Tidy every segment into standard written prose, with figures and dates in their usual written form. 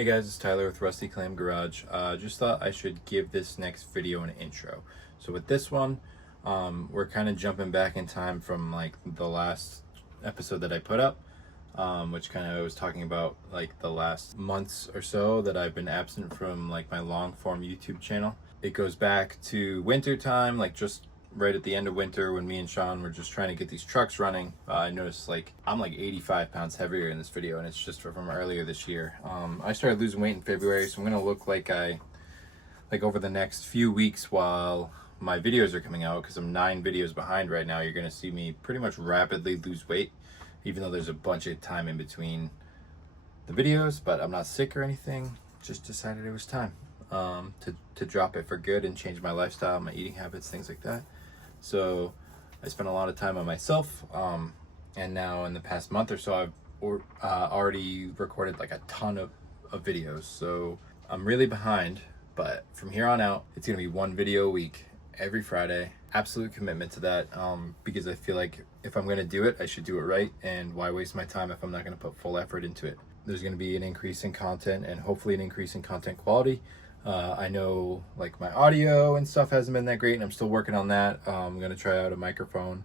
Hey guys, it's Tyler with Rusty Clam Garage. Just thought I should give this next video an intro. So with this one, we're kind of jumping back in time from like the last episode that I put up, which kind of was talking about like the last months or so that I've been absent from like my long form YouTube channel. It goes back to winter time, like just right at the end of winter when me and Sean were just trying to get these trucks running. I noticed like I'm like 85 pounds heavier in this video, and it's just from earlier this year. I started losing weight in February, so I'm gonna look like over the next few weeks while my videos are coming out, because I'm 9 videos behind right now. You're gonna see me pretty much rapidly lose weight, even though there's a bunch of time in between the videos. But I'm not sick or anything, just decided it was time to drop it for good and change my lifestyle, my eating habits, things like that. So I spent a lot of time on myself, and now in the past month or so I've already recorded like a ton of videos. So I'm really behind, but from here on out it's gonna be 1 video a week every Friday. Absolute commitment to that, because I feel like if I'm gonna do it, I should do it right, and why waste my time if I'm not gonna put full effort into it. There's gonna be an increase in content, and hopefully an increase in content quality. I know like my audio and stuff hasn't been that great, and I'm still working on that. I'm gonna try out a microphone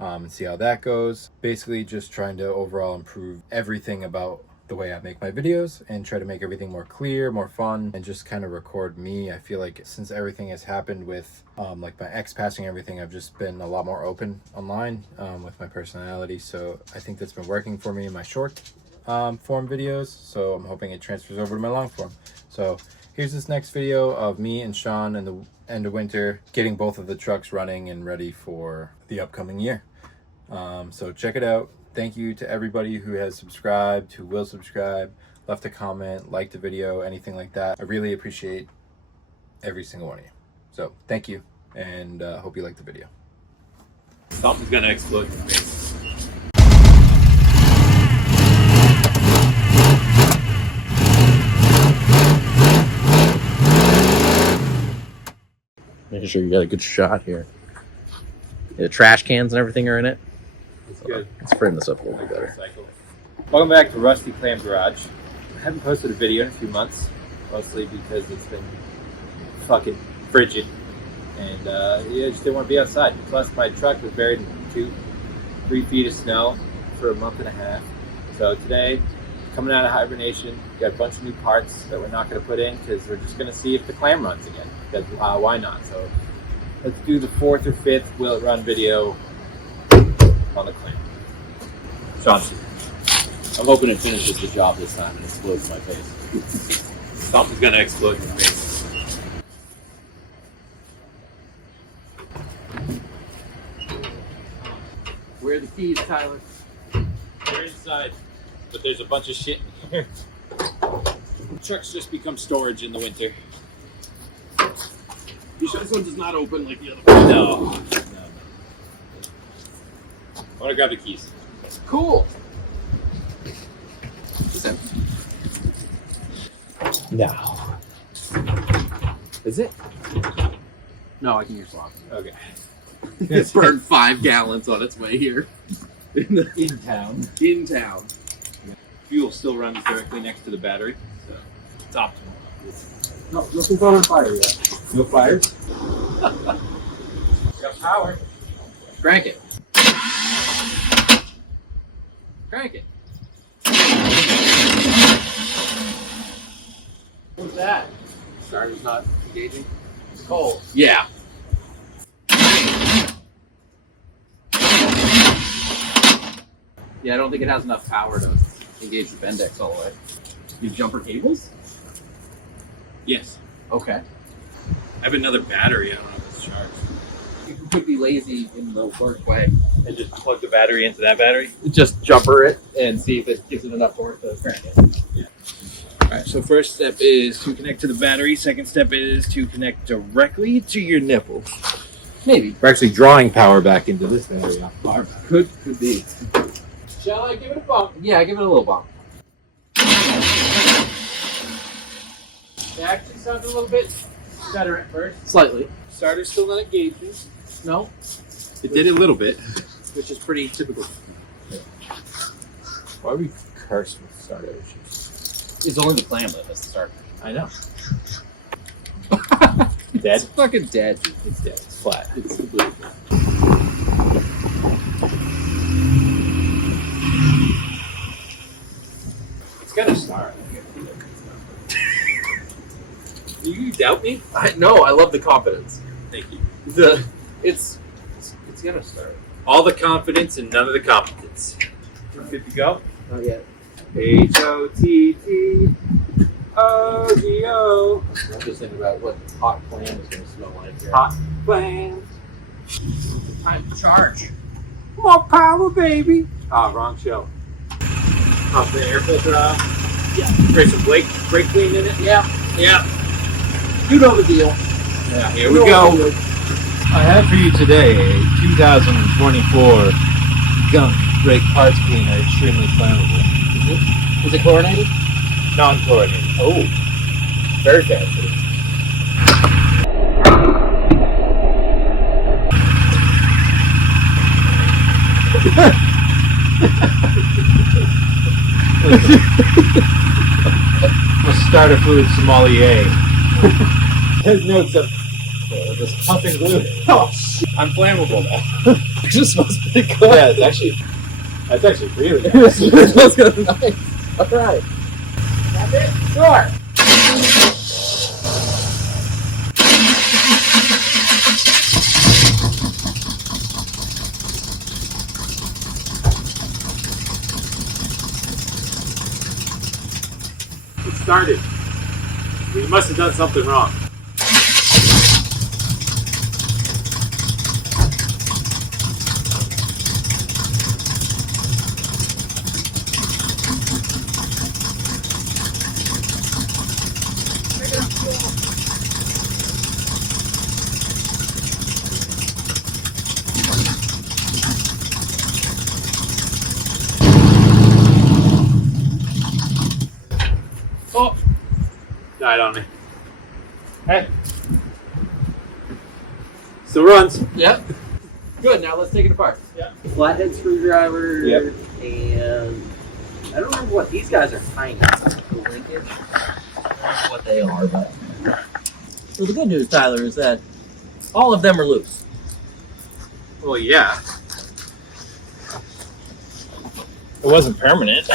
and see how that goes. Basically just trying to overall improve everything about the way I make my videos and try to make everything more clear, more fun, and just kind of record me. I feel like since everything has happened with like my ex passing, everything, I've just been a lot more open online with my personality. So I think that's been working for me in my short form videos, so I'm hoping it transfers over to my long form. So here's this next video of me and Sean in the end of winter getting both of the trucks running and ready for the upcoming year. So check it out. Thank you to everybody who has subscribed, who will subscribe, left a comment, liked the video, anything like that. I really appreciate every single one of you. So thank you, and hope you like the video. Something's gonna explode in your face. Making sure you got a good shot here. The trash cans and everything are in it. It's good. Let's frame this up a little bit better. Welcome back to Rusty Clam Garage. I haven't posted a video in a few months, mostly because it's been fucking frigid, and yeah, I just didn't want to be outside. Plus my truck was buried in 2-3 feet of snow for a month and a half. So today, coming out of hibernation, got a bunch of new parts that we're not going to put in because we're just going to see if the clam runs again. Because why not? So let's do the 4th or 5th will it run video on the clam. Sean, I'm hoping it finishes the job this time and explodes in my face. Something's gonna explode in your face. Where are the keys, Tyler? We're inside, but there's a bunch of shit in here. Trucks just become storage in the winter. You sure this one does not open like the other one? No. I want to grab the keys. Cool. Now. Is it? No, I can hear slop. Okay. It's burned 5 gallons on its way here. In town. In town. Fuel still runs directly next to the battery, so it's optimal. No, nothing on fire yet. No fires? Got power. Crank it. Crank it. What's that? Starter's not engaging. It's cold. Yeah. Yeah, I don't think it has enough power to engage the Bendix all the way. You have jumper cables? Yes. Okay. I have another battery. I don't know if it's charged. You could be lazy in the work way. And just plug the battery into that battery? Just jumper it and see if it gives it enough torque to crank it. Yeah. Alright, so first step is to connect to the battery. Second step is to connect directly to your nipples. Maybe. We're actually drawing power back into this area. Could be. Shall I give it a bump? Yeah, give it a little bump. It actually sounds a little bit better at first. Slightly. Starter's still not engaging. No. It did a little bit. Which is pretty typical. Why are we cursed with starter issues? It's only the clam that has to start. I know. It's Dead? fucking dead. It's dead. It's flat. It's completely dead. It's gonna start. You doubt me? No, I love the confidence. Thank you. It's gonna start. All the confidence and none of the competence. Good to go? Not yet. HOTTOGO. I'm just thinking about what hot clam is gonna smell like here. Hot plans. Time to charge. More power, baby. Ah, wrong show. Pop the air filter off. Yeah. Spray some brake clean in it. Yeah. Yeah. You know the deal. Yeah, here we go. I have for you today a 2024 gunk brake parts cleaner, extremely flammable. Is it chlorinated? Non-chlorinated. Oh. Very fancy. A starter fluid sommelier. His notes of just pumping glue. Oh shit! I'm flammable now. It just smells pretty good. Yeah, that's actually really nice. It smells good. Nice. All right. That's it? Sure. It started. We must have done something wrong. Oh! Died on me. Hey. Still runs. Yep. Good. Now let's take it apart. Yeah. Flathead screwdriver. Yep. And I don't remember what these guys are tiny. The linkage. I don't know what they are, but. So the good news, Tyler, is that all of them are loose. Well, yeah. It wasn't permanent.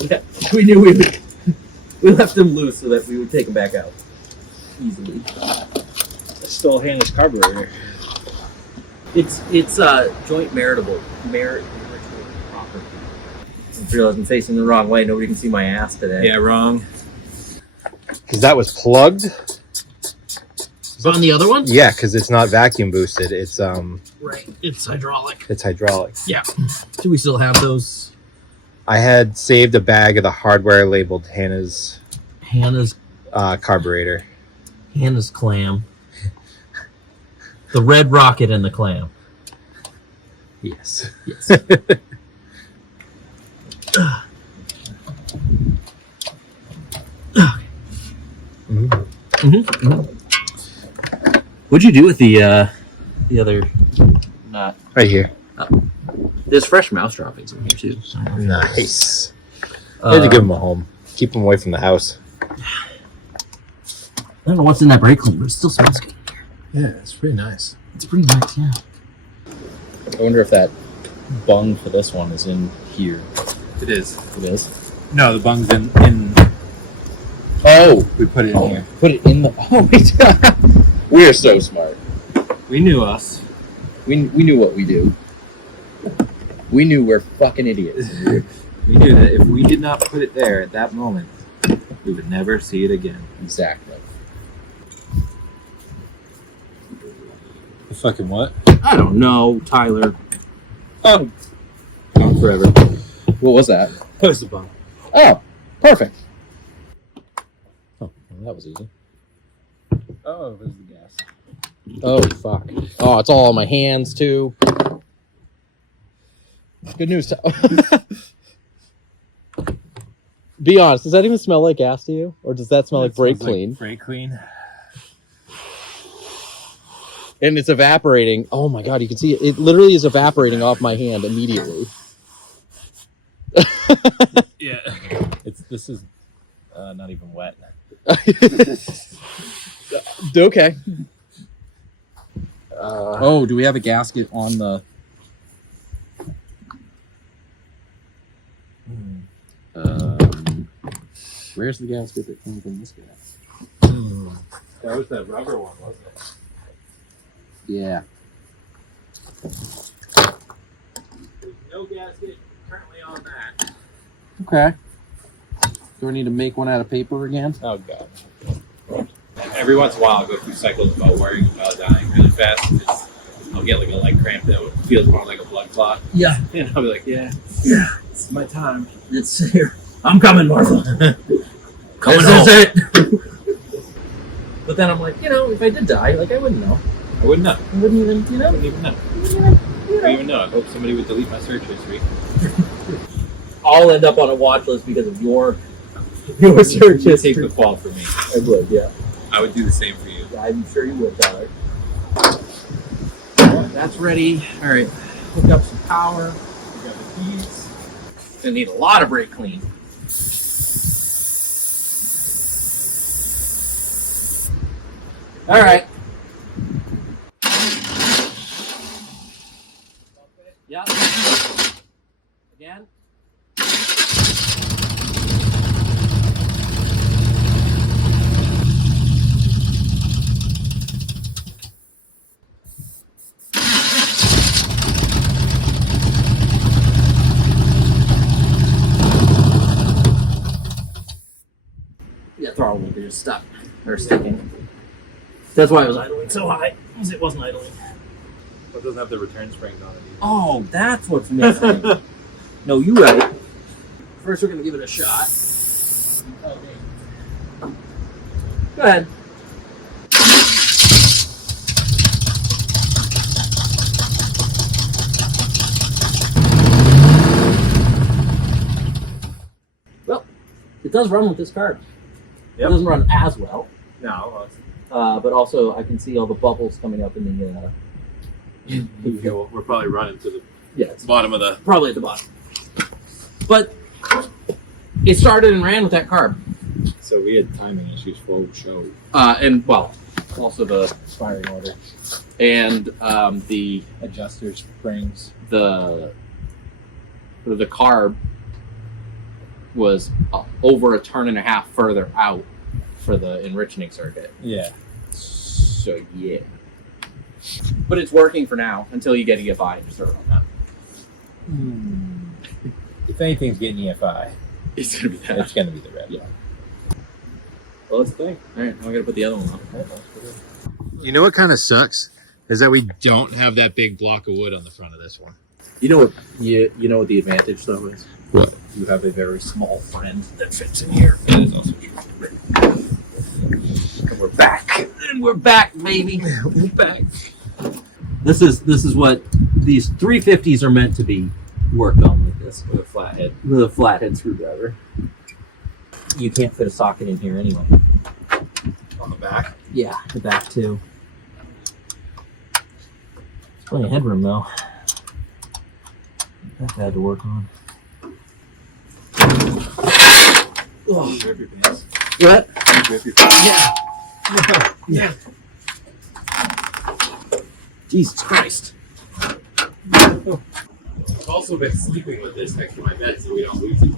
Yeah, we knew we left them loose so that we would take them back out easily. Still handless carburetor. It's joint meritable property. I realize I'm facing the wrong way. Nobody can see my ass today. Yeah, wrong. Because that was plugged. On the other one? Yeah, because it's not vacuum boosted. It's Right. It's hydraulic. it's hydraulic. Yeah. Do we still have those? I had saved a bag of the hardware labeled Hannah's Hannah's carburetor. clam. The red rocket and the clam. Yes. Yes. What'd you do with the other nut? Right here. There's fresh mouse droppings in here too. Nice. I had to give them a home. Keep them away from the house. I don't know what's in that brake cleaner, but it still smells good. Yeah, it's pretty nice. It's pretty nice, yeah. I wonder if that bung for this one is in here. It is. It is. No, the bung's in. Oh, We put it in here. put it in the. Oh wait, we are so smart. We knew us. We knew what we do. We knew we're fucking idiots. We knew that if we did not put it there at that moment, we would never see it again. Exactly. The fucking what? I don't know, Tyler. Oh, Gone forever. What was that? post the bung. Oh, perfect. Oh, well, that was easy. Oh, it was the gas. Oh, fuck. Oh, it's all on my hands, too. Good news. Be honest, does that even smell like gas to you? Or does that smell like brake clean? Brake clean. And it's evaporating. Oh my god, you can see it. It literally is evaporating off my hand immediately. Yeah. This is Not even wet. Okay. Oh, do we have a gasket on the? Where's the gasket that came from this guy? That was that rubber one, wasn't it? Yeah. There's no gasket currently on that. Okay. Do I need to make one out of paper again? Oh god. Every once in a while, I'll go through cycles about worrying about dying really fast. Because I'll get like a leg cramp that feels more like a blood clot, Yeah. and I'll be like, yeah, Yeah. it's my time. It's here. I'm coming, Martha. Coming This home. is it. But then I'm like, you know, if I did die, like I wouldn't know. I wouldn't know. I wouldn't even, you I know. wouldn't even know. I wouldn't even know. I hope somebody would delete my search history. I'll end up on a watch list because of your search You take history. the fall for me. I would, yeah. I would do the same for you. I'm sure you would, Tyler. That's ready. All right. Hook up some power. You got the keys. Gonna need a lot of brake clean. All right. Yeah. Again. Yeah, throttle will be stuck or sticking. That's why it was idling so high, because it wasn't idling. It doesn't have the return springs on it either. Oh, that's what's missing. No, you right. First, we're gonna give it a shot. Go ahead. Well, it does run with this car. Yep. It doesn't run as well, No. but also I can see all the bubbles coming up in the. We're probably running to the Yeah, it's bottom of the. probably at the bottom. But it started and ran with that carb. So we had timing issues for show. And well, also the firing order, and the Adjuster springs. the carb was over a turn and a half further out for the enriching circuit. Yeah. So yeah, but it's working for now until you get EFI and start on that. If anything's getting EFI, It's gonna be that. it's going to be the red. Yeah. Well, that's the thing. All right, now I gotta put the other one on. You know what kind of sucks? Is that we don't have that big block of wood on the front of this one. You know what? You know what the advantage though is? What? You have a very small friend that fits in here. That is also true. And we're back. And we're back, baby. We're back. This is what these 350s are meant to be worked on like this. With a flathead. With a flathead screwdriver. You can't fit a socket in here anyway. On the back. Yeah, the back too. There's plenty of headroom though. That I had to work on. Oh. Rip your pants. What? Rip your pants. Yeah. Jesus Christ. I've also been sleeping with this next to my bed so we don't lose it.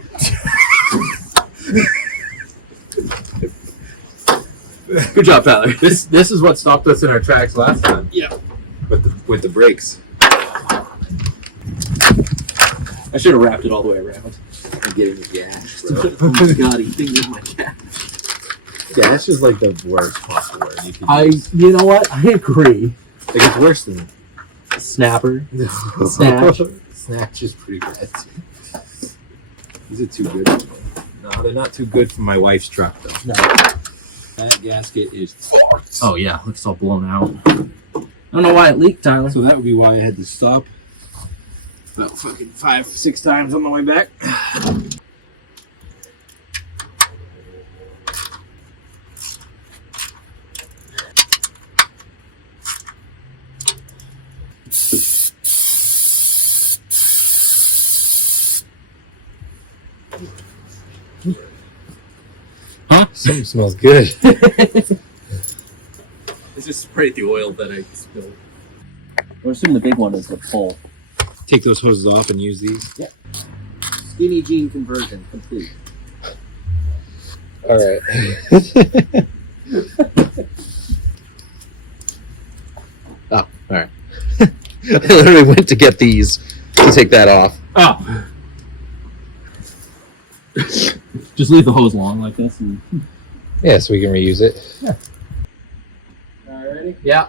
Good job, Tyler. This is what stopped us in our tracks last time. Yeah. With the brakes. I should have wrapped it all the way around. And getting the gas. Oh my god, he fingered my cat. Gas is like the worst possible word you could use. You know what? I agree. Like it's worse than Snapper. Snatch. Snatch is pretty bad too. These are too good. No, they're not too good for my wife's truck though. No. That gasket is fucked. Oh yeah, looks all blown out. I don't know why it leaked, Tyler. So that would be why I had to stop about fucking 5-6 times on the way back. Something smells good. It's just sprayed the oil that I spilled. We'll assume the big one is the pull. Take those hoses off and use these. Skinny jean conversion complete. All right. Oh, all right. I literally went to get these to take that off. Oh. Just leave the hose long like this. And... Yeah, so we can reuse it. All right, ready? Yeah.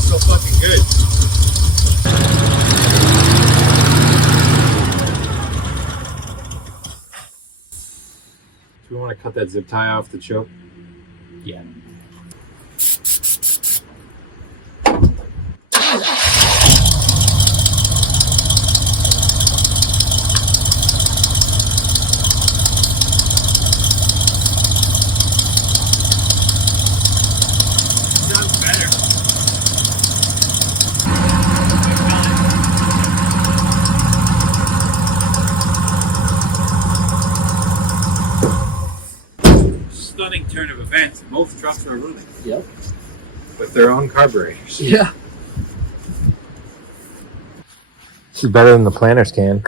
So fucking good. Do we want to cut that zip tie off the choke? Yeah. Sounds better. Stunning turn of events. Most trucks are running Yep. with their own carburetors. Yeah. This is better than the planner's can.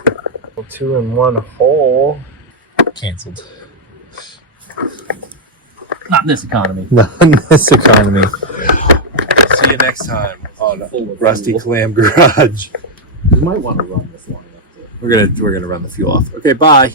2 in 1 hole. Canceled. Not in this economy. Not in this economy. See you next time on Full of Rusty fuel. Clam Garage. You might want to run this long enough to. We're gonna run the fuel off. Okay, bye.